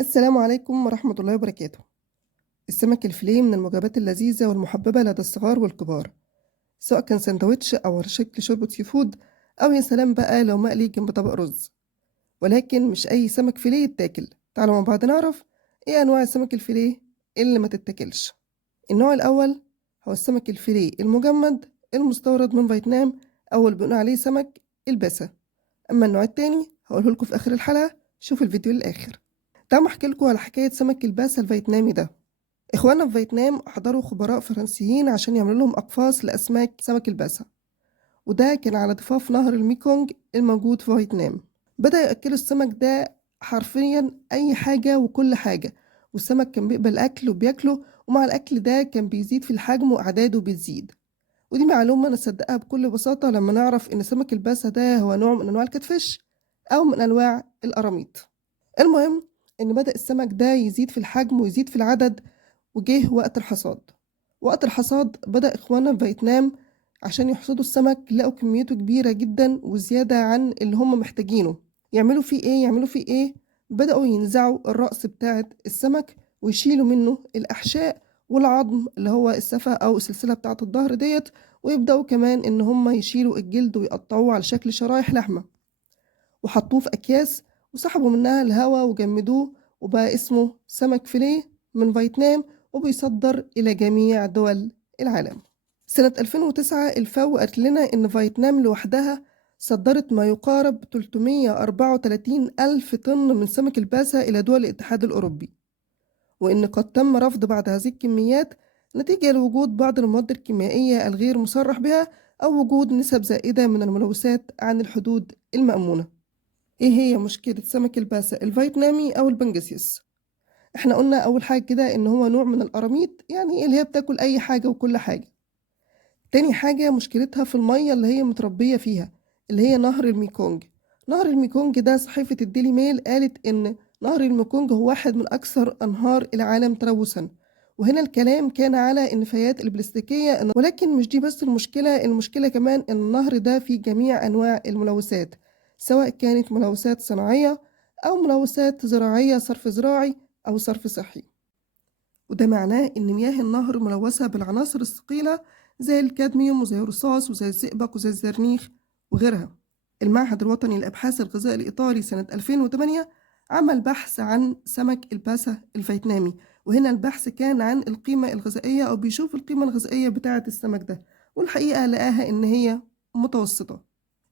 السلام عليكم ورحمة الله وبركاته. السمك الفيليه من الوجبات اللذيذة والمحببة لدى الصغار والكبار، سواء كان سندوتش أو على شكل شوربة سي فود، أو يا سلام بقى لو مقلي جنب طبق رز. ولكن مش أي سمك فيليه يتاكل. تعالوا مع بعض نعرف إيه أنواع السمك الفيليه اللي ما تتاكلش. النوع الأول هو السمك الفيليه المجمد المستورد من فيتنام، أو اللي بنقول عليه سمك الباسا. أما النوع التاني هقوله لكم في آخر الحلقة، شوفوا الفيديو للآخر. تعالوا أحكي لكم على حكاية سمك الباسا الفيتنامي ده. إخواننا في فيتنام حضروا خبراء فرنسيين عشان يعملوا لهم أقفاص لأسماك سمك الباسا، وده كان على ضفاف نهر الميكونج الموجود في فيتنام. بدأ يأكلوا السمك ده حرفيا أي حاجة وكل حاجة، والسمك كان بيقبل أكل وبياكله، ومع الأكل ده كان بيزيد في الحجم وأعداده بتزيد. ودي معلومة نصدقها بكل بساطة لما نعرف إن سمك الباسا ده هو نوع من أنواع الكتفش أو من أنواع القراميط. المهم إن بدأ السمك ده يزيد في الحجم ويزيد في العدد، وجه وقت الحصاد. وقت الحصاد بدأ إخواننا في فيتنام عشان يحصدوا السمك، لقوا كميته كبيرة جدا وزيادة عن اللي هم محتاجينه. يعملوا فيه إيه؟ بدأوا ينزعوا الرأس بتاعة السمك ويشيلوا منه الأحشاء والعظم اللي هو السفة أو السلسلة بتاعة الظهر ديت، ويبدأوا كمان إن هم يشيلوا الجلد ويقطعوه على شكل شرايح لحمة، وحطوه في أكياس وسحبوا منها الهواء وجمدوه، وبقى اسمه سمك فيليه من فيتنام، وبيصدر إلى جميع دول العالم. سنة 2009 الفاو قالت لنا إن فيتنام لوحدها صدرت ما يقارب 334 ألف طن من سمك الباسا إلى دول الاتحاد الأوروبي، وإن قد تم رفض بعض هذه الكميات نتيجة لوجود بعض المواد الكيميائية الغير مصرح بها، أو وجود نسب زائدة من الملوثات عن الحدود المأمونة. إيه هي مشكلة سمك الباسا الفيتنامي أو البنجسيس؟ إحنا قلنا أول حاجة كده إن هو نوع من القراميط، يعني اللي هي بتاكل أي حاجة وكل حاجة. تاني حاجة مشكلتها في المية اللي هي متربية فيها، اللي هي نهر الميكونج. نهر الميكونج ده صحيفة الديلي ميل قالت إن نهر الميكونج هو واحد من أكثر أنهار العالم تلوثا. وهنا الكلام كان على النفايات البلاستيكية، ولكن مش دي بس المشكلة كمان إن النهر ده فيه جميع أنواع الملوثات، سواء كانت ملوثات صناعية أو ملوثات زراعية، صرف زراعي أو صرف صحي. وده معناه إن مياه النهر ملوثة بالعناصر الثقيلة زي الكادميوم وزي الرصاص وزي الزئبق وزي الزرنيخ وغيرها. المعهد الوطني لأبحاث الغذاء الإيطالي سنة 2008 عمل بحث عن سمك الباسا الفيتنامي، وهنا البحث كان عن القيمة الغذائية، أو بيشوف القيمة الغذائية بتاعة السمك ده، والحقيقة لقاها إن هي متوسطة.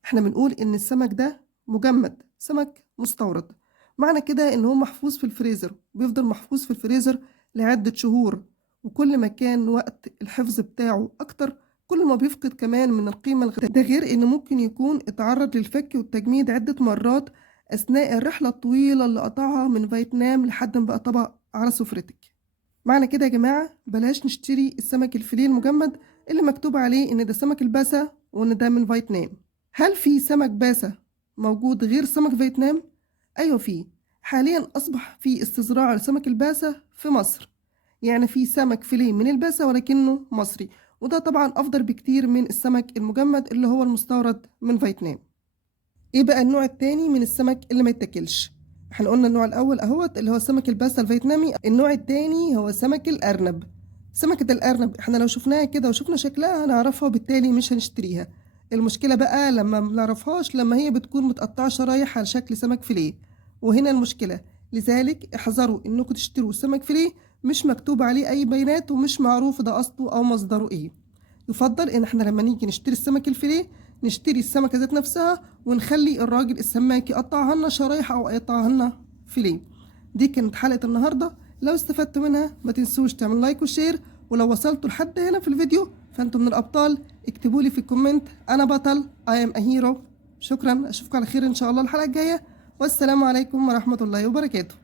احنا بنقول إن السمك ده مجمد، سمك مستورد، معنى كده إن هو محفوظ في الفريزر، بيفضل محفوظ في الفريزر لعدة شهور، وكل ما كان وقت الحفظ بتاعه أكتر كل ما بيفقد كمان من القيمة الغذائية. ده غير إنه ممكن يكون اتعرض للفك والتجميد عدة مرات أثناء الرحلة الطويلة اللي قطعها من فيتنام لحد ما بقى طبق على سفرتك. معنى كده يا جماعة بلاش نشتري السمك الفيليه المجمد اللي مكتوب عليه إن ده سمك الباسا وإن ده من فيتنام. هل في سمك باسا موجود غير سمك فيتنام؟ أيوة فيه. حاليا أصبح في استزراع لسمك الباسا في مصر، يعني في سمك فيليه من الباسا ولكنه مصري، وده طبعا أفضل بكتير من السمك المجمد اللي هو المستورد من فيتنام. إيه بقى النوع التاني من السمك اللي ما يتاكلش؟ احنا قلنا النوع الأول أهوت اللي هو سمك الباسا الفيتنامي. النوع التاني هو سمك الأرنب. سمكة الأرنب احنا لو شفناها كده وشفنا شكلها هنعرفها، وبالتالي مش هنشتريها. المشكلة بقى لما منعرفهاش لما هي بتكون متقطعة شرايح على شكل سمك فيليه، وهنا المشكلة. لذلك احذروا انكم تشتروا سمك فيليه مش مكتوب عليه اي بيانات ومش معروف ده اصله او مصدره ايه. يفضل ان احنا لما نيجي نشتري السمك الفيليه نشتري السمكة ذات نفسها، ونخلي الراجل السماك يقطعها لنا شرايح او يقطعها لنا فيليه. دي كانت حلقة النهاردة، لو استفدتوا منها ما تنسوش تعملوا لايك وشير، ولو وصلتوا لحد هنا في الفيديو فانتم من الابطال. اكتبوا لي في الكومنت انا بطل I am a hero. شكرا، اشوفكم على خير ان شاء الله الحلقة الجاية، والسلام عليكم ورحمة الله وبركاته.